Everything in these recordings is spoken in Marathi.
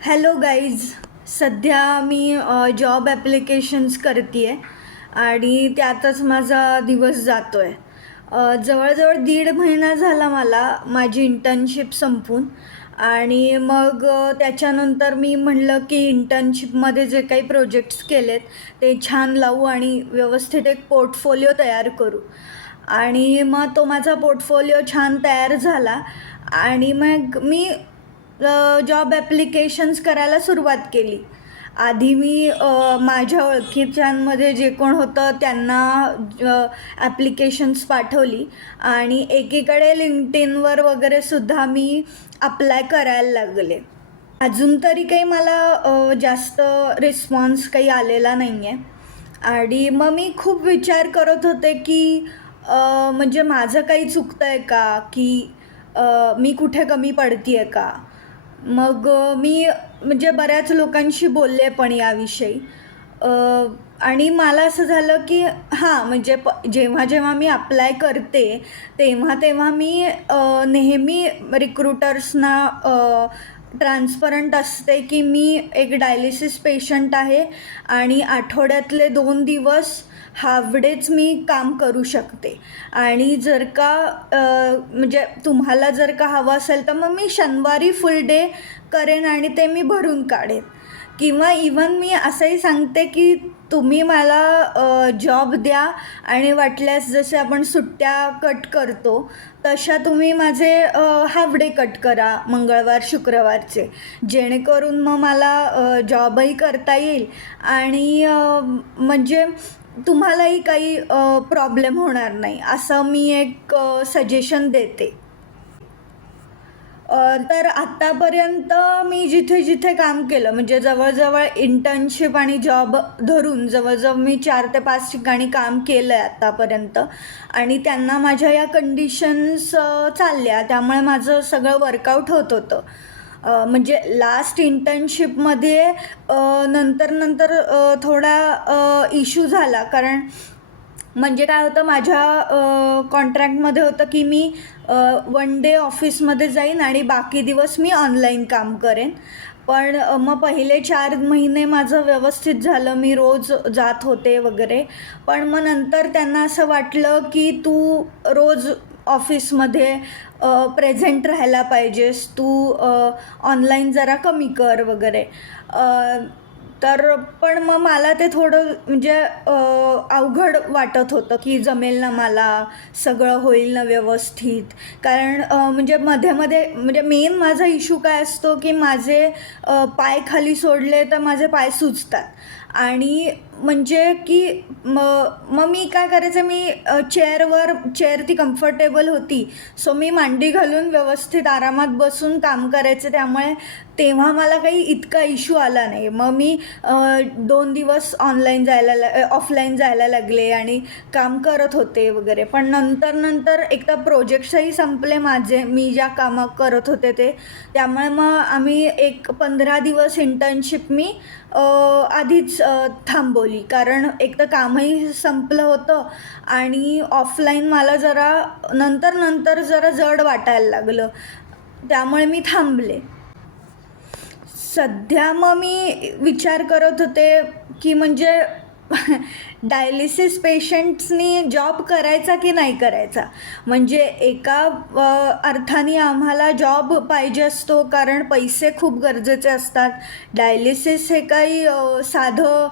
Hello guys. सध्या मी जॉब ॲप्लिकेशन्स करते आहे आणि त्यातच माझा दिवस जातो आहे. जवळजवळ 1.5 महिना झाला मला माझी इंटर्नशिप संपून. आणि मग त्याच्यानंतर मी म्हणलं की इंटर्नशिपमध्ये जे काही प्रोजेक्ट्स केलेत ते छान लावू आणि व्यवस्थित एक पोर्टफोलिओ तयार करू. आणि मग तो माझा पोर्टफोलिओ छान तयार झाला आणि मग मी जॉब ॲप्लिकेशन्स करायला सुरुवात केली. आधी मी माझ्या ओळखीच्यांमध्ये जे कोण होतं त्यांना ॲप्लिकेशन्स पाठवली आणि एकीकडे लिंक्डइनवर वगैरे सुद्धा मी अप्लाय करायला लागले. अजून तरी काही मला जास्त रिस्पॉन्स काही आलेला नाही आहे. आणि मग मी खूप विचार करत होते की म्हणजे माझं काही चुकतं आहे का, की मी कुठे कमी पडते आहे का. मग मी म्हणजे बऱ्याच लोकांशी बोलले पण याविषयी. अ, आणि मला असं झालं की हां, म्हणजे जेव्हा जेव्हा मी अप्लाय करते तेव्हा तेव्हा मी नेहमी रिक्रुटर्सना ट्रान्सपरंट असते की मी एक डायलिसिस पेशंट आहे आणि आठवड्यातले 2 दिवस हाफ डेच मी काम करू शकते. आणि जर का म्हणजे तुम्हाला जर का हवं असेल तर मग मी शनिवारी फुल डे करेन आणि ते मी भरून काढेन. किंवा इवन मी असंही सांगते की तुम्ही मला जॉब द्या आणि वाटल्यास जसे आपण सुट्ट्या कट करतो तशा तुम्ही माझे हाफ डे कट करा मंगळवार शुक्रवारचे, जेणेकरून मग मला जॉबही करता येईल आणि म्हणजे तुम्हालाही काही प्रॉब्लेम होणार नाही, असं मी एक सजेशन देते. तर आत्तापर्यंत मी जिथे जिथे काम केलं म्हणजे जवळजवळ इंटर्नशिप आणि जॉब धरून जवळजवळ मी 4 ते 5 ठिकाणी काम केलं आहे आत्तापर्यंत. आणि त्यांना माझ्या या कंडिशन्स चालल्या, त्यामुळे माझं सगळं वर्कआउट होत होतं. म्हणजे लास्ट इंटर्नशिपमध्ये नंतर नंतर थोडा इश्यू झाला. कारण म्हणजे काय होतं, माझ्या कॉन्ट्रॅक्टमध्ये होतं की मी 1 डे ऑफिसमध्ये जाईन आणि बाकी दिवस मी ऑनलाईन काम करेन. पण मग पहिले 4 महिने माझं व्यवस्थित झालं, मी रोज जात होते वगैरे. पण मग नंतर त्यांना असं वाटलं की तू रोज ऑफिसमध्ये प्रेझेंट राहायला पाहिजेस, तू ऑनलाईन जरा कमी कर वगैरे. तर पण मग मला ते थोडं म्हणजे अवघड वाटत होतं की जमेल ना मला, सगळं होईल ना व्यवस्थित. कारण म्हणजे मध्ये-मध्ये म्हणजे मेन माझा इश्यू काय असतो की माझे पाय खाली सोडले तर माझे पाय सुजतात. आणि म्हणजे की मग मी काय करायचं, मी चेअर ती कम्फर्टेबल होती, सो मी मांडी घालून व्यवस्थित आरामात बसून काम करायचे. त्यामुळे तेव्हा मला काही इतका इश्यू आला नाही. मग मी 2 दिवस ऑफलाईन जायला लागले आणि काम करत होते वगैरे. पण नंतर एकदा प्रोजेक्ट्सही संपले माझे, मी ज्या कामं करत होते ते. त्यामुळे मग आम्ही एक 15 दिवस इंटर्नशिप मी आधीच थांबवली. कारण एक तर कामही संपलं होतं आणि ऑफलाईन मला जरा नंतर जरा जड वाटायला लागलं, त्यामुळे मी थांबले. सध्या मग मी विचार करत होते की म्हणजे डायलिसिस पेशंट्सनी जॉब करायचा की नाही करायचा. म्हणजे एका अर्थाने आम्हाला जॉब पाहिजे असतो, कारण पैसे खूप गरजेचे असतात. डायलिसिस हे काही साधं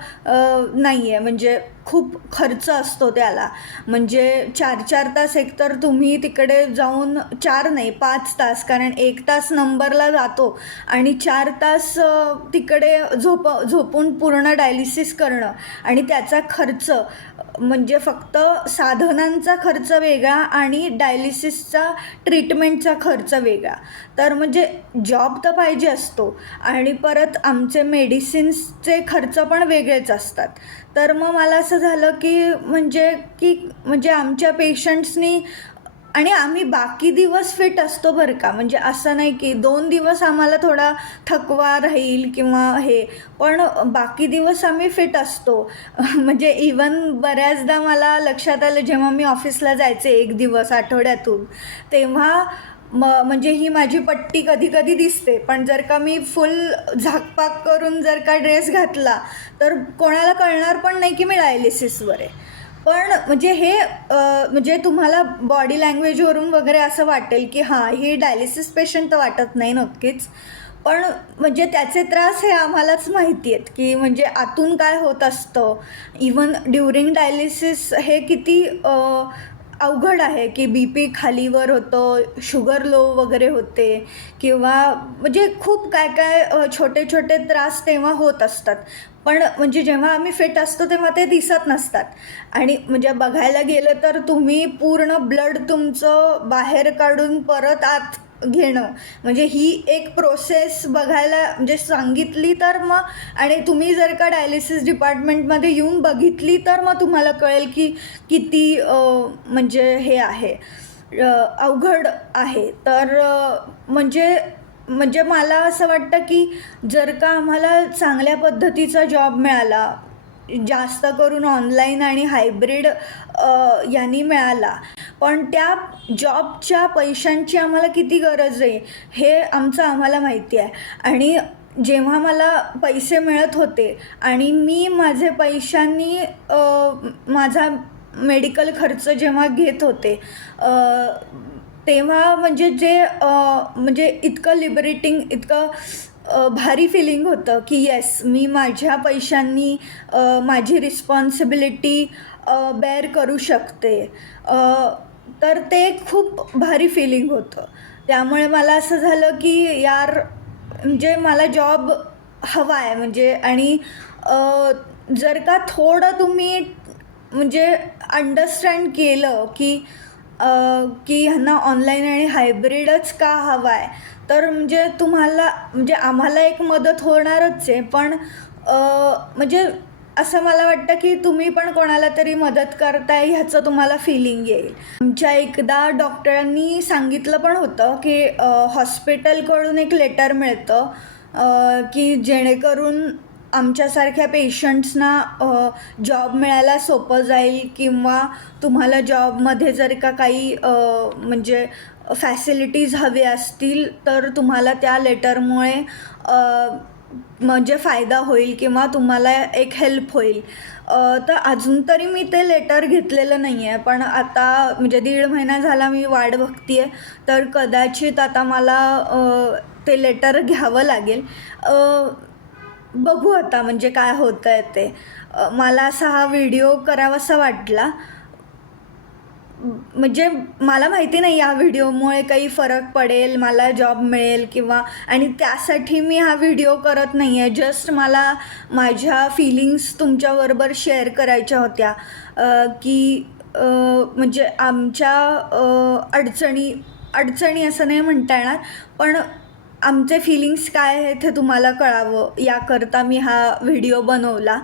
नाही आहे, म्हणजे खूप खर्च असतो त्याला. म्हणजे 4-4 तास एकतर तुम्ही तिकडे जाऊन, 4 नाही 5 तास, कारण 1 तास नंबरला जातो आणि 4 तास तिकडे झोपून पूर्ण डायलिसिस करणं आणि त्याचा खर्च, म्हणजे फक्त साधनांचा खर्च वेगळा आणि डायलिसिसचा ट्रीटमेंटचा खर्च वेगळा. तर म्हणजे जॉब तर पाहिजे असतो आणि परत आमचे मेडिसिन्सचे खर्च पण वेगळेच असतात. तर मग मला असं झालं की आमच्या पेशंट्सनी, आणि आम्ही बाकी दिवस फिट असतो बरं का, म्हणजे असं नाही की 2 दिवस आम्हाला थोडा थकवा राहील किंवा हे, पण बाकी दिवस आम्ही फिट असतो. म्हणजे इवन बऱ्याचदा मला लक्षात आलं, जेव्हा मी ऑफिसला जायचे 1 दिवस आठवड्यातून, तेव्हा म्हणजे ही माझी पट्टी कधी कधी दिसते, पण जर का मी फुल झाकपाक करून जर का ड्रेस घातला तर कोणाला कळणार पण नाही की मी डायलिसिसवर आहे. पण म्हणजे हे म्हणजे तुम्हाला बॉडी लँग्वेजवरून वगैरे असं वाटेल की हां, ही डायलिसिस पेशंट तर वाटत नाही नक्कीच. पण म्हणजे त्याचे त्रास हे आम्हालाच माहिती आहेत की म्हणजे आतून काय होत असतं. इवन ड्युरिंग डायलिसिस हे किती अवघड आहे की बी-पी खालीवर होतं, शुगर लो वगैरे होते किंवा म्हणजे खूप काय काय छोटे-छोटे त्रास तेव्हा होत असतात. पण म्हणजे जेव्हा आम्ही फिट असतो तेव्हा ते दिसत नसतात. आणि म्हणजे बघायला गेलं तर तुम्ही पूर्ण ब्लड तुमचं बाहेर काढून परत आत घेणं, म्हणजे ही एक प्रोसेस बघायला म्हणजे सांगितली तर मग, आणि तुम्ही जर का डायलिसिस डिपार्टमेंटमध्ये येऊन बघितली तर मग तुम्हाला कळेल की किती म्हणजे हे आहे, अवघड आहे. तर म्हणजे म्हणजे मला असं वाटतं की जर का आम्हाला चांगल्या पद्धतीचा जॉब मिळाला, जास्त करून ऑनलाईन आणि हायब्रिड यांनी मिळाला, पण त्या जॉबच्या पैशांची आम्हाला किती गरज आहे हे आम्हाला माहिती आहे. आणि जेव्हा मला पैसे मिळत होते आणि मी माझे पैशांनी माझा मेडिकल खर्च जेव्हा घेत होते, तेव्हा म्हणजे जे म्हणजे इतकं लिबरेटिंग, इतकं भारी फिलिंग होतं की येस, मी माझ्या पैशांनी माझी रिस्पॉन्सिबिलिटी बेअर करू शकते. अ, तर ते खूप भारी फिलिंग होतं. त्यामुळे मला असं झालं की यार, म्हणजे मला जॉब हवा आहे म्हणजे. आणि अ, जर का थोडं तुम्ही म्हणजे अंडरस्टँड केलं की की ह्यांना ऑनलाईन आणि हायब्रिडच का हवा आहे, तर म्हणजे तुम्हाला म्हणजे आम्हाला एक मदत होणारच आहे. पण म्हणजे असं मला वाटतं की तुम्ही पण कोणाला तरी मदत करताय ह्याचं तुम्हाला फिलिंग येईल. आमच्या एकदा डॉक्टरांनी सांगितलं पण होतं की हॉस्पिटलकडून एक लेटर मिळतं की जेणेकरून आमच्यासारख्या पेशंट्सना जॉब मिळायला सोपं जाईल, किंवा तुम्हाला जॉबमध्ये जर का काही म्हणजे फॅसिलिटीज हवे असतील तर तुम्हाला त्या लेटरमुळे म्हणजे फायदा होईल किंवा तुम्हाला एक हेल्प होईल. तर अजून तरी मी ते लेटर घेतलेलं नाही आहे, पण आता म्हणजे 1.5 महिना झाला मी वाट बघते आहे, तर कदाचित आता मला ते लेटर घ्यावं लागेल. बघू आता म्हणजे काय होतं आहे ते. मला असा हा व्हिडिओ करावासा वाटला. म्हणजे मला माहिती नाही या व्हिडिओमुळे काही फरक पडेल, मला जॉब मिळेल किंवा, आणि त्यासाठी मी हा व्हिडिओ करत नाही आहे. जस्ट मला माझ्या फीलिंग्स तुमच्याबरोबर शेअर करायच्या होत्या की म्हणजे आमच्या अडचणी असं नाही म्हणता येणार, पण आमचे फीलिंग्स काय आहेत हे तुम्हाला कळावं याकरता मी हा व्हिडिओ बनवला.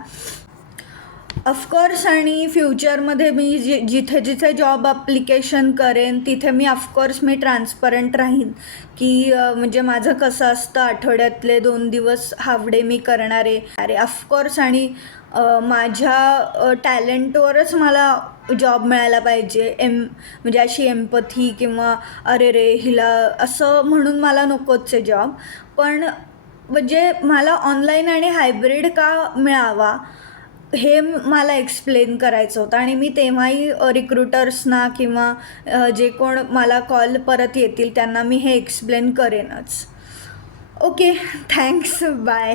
ऑफकोर्स, आणि फ्युचरमध्ये मी जिथे जिथे जॉब ॲप्लिकेशन करेन तिथे मी ऑफकोर्स मी ट्रान्सपरंट राहीन की म्हणजे माझं कसं असतं, आठवड्यातले 2 दिवस हाफ डे मी करणार आहे. अरे ऑफकोर्स, आणि माझ्या टॅलेंटवरच मला जॉब मिळायला पाहिजे. म्हणजे अशी एम्पथी किंवा अरे रे हिला असं म्हणून मला नकोच आहे जॉब. पण म्हणजे मला ऑनलाईन आणि हायब्रिड का मिळावा हे मला एक्सप्लेन करायचं होतं. आणि मी तेव्हाही रिक्रुटर्सना किंवा जे कोण मला कॉल परत येतील त्यांना मी हे एक्सप्लेन करेनच. Okay, thanks, bye.